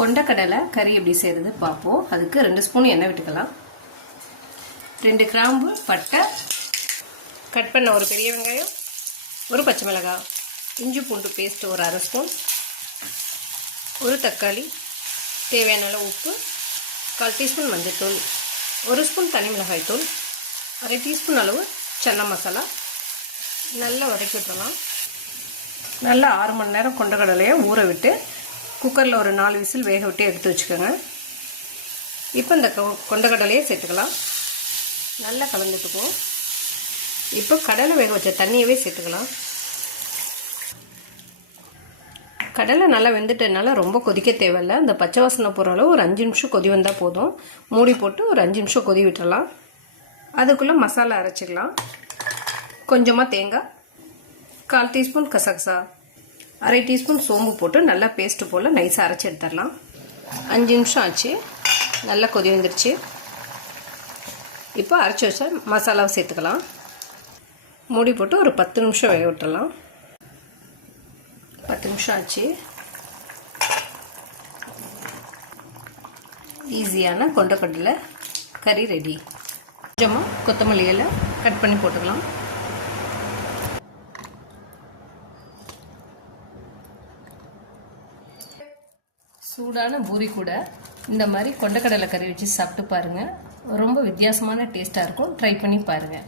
கொண்டக்கடலை கறி எப்படி செய்கிறது பார்ப்போம். அதுக்கு 2 ஸ்பூன் எண்ணெய் விட்டுக்கலாம். 2 கிராம்பு, பட்டை, கட் பண்ண ஒரு பெரிய வெங்காயம், ஒரு பச்சை மிளகாய், இஞ்சி பூண்டு பேஸ்ட் ஒரு அரை ஸ்பூன், ஒரு தக்காளி, தேவையான அளவு உப்பு, 1/4 டீஸ்பூன் மஞ்சள்தூள், 1 ஸ்பூன் தனி மிளகாய் தூள், அரை டீஸ்பூன் அளவு சன்னா மசாலா. நல்லா வதக்கி விட்டுறலாம். நல்லா 6 மணி நேரம் கொண்டக்கடலையை ஊற விட்டு குக்கரில் ஒரு 4 விசில் வேக விட்டு எடுத்து வச்சுக்கோங்க. இப்போ இந்த கொண்டக்கடலையை சேர்த்துக்கலாம். நல்லா கலந்துட்டுக்குவோம். இப்போ கடலை வேக வச்ச தண்ணியவே சேர்த்துக்கலாம். கடலை நல்லா வெந்துட்டதுனால ரொம்ப கொதிக்க தேவையில்லை. அந்த பச்சை வாசனை போகிற அளவு ஒரு 5 நிமிஷம் கொதி வந்தால் போதும். மூடி போட்டு ஒரு 5 நிமிஷம் கொதி விட்டுறலாம். அதுக்குள்ளே மசாலா அரைச்சிக்கலாம். கொஞ்சமாக தேங்காய், 1/4 டீஸ்பூன் கசகசா, அரை டீஸ்பூன் சோம்பு போட்டு நல்லா பேஸ்ட்டு போல் நைஸாக அரைச்சி எடுத்துடலாம். 5 நிமிஷம் ஆச்சு. நல்லா கொதி வந்துடுச்சு. இப்போ அரைச்சி வச்சா மசாலாவை சேர்த்துக்கலாம். மூடி போட்டு ஒரு 10 நிமிஷம் வேக விட்டுறலாம். 10 நிமிஷம் ஆச்சு. ஈஸியான கொண்டக்கடலை கறி ரெடி. கொஞ்சமாக கொத்தமல்லி இலை கட் பண்ணி போட்டுக்கலாம். சூடான பூரி கூட இந்த மாதிரி கொண்டக்கடலை கறி வச்சு சாப்பிட்டு பாருங்கள். ரொம்ப வித்தியாசமான டேஸ்ட்டாக இருக்கும். ட்ரை பண்ணி பாருங்கள்.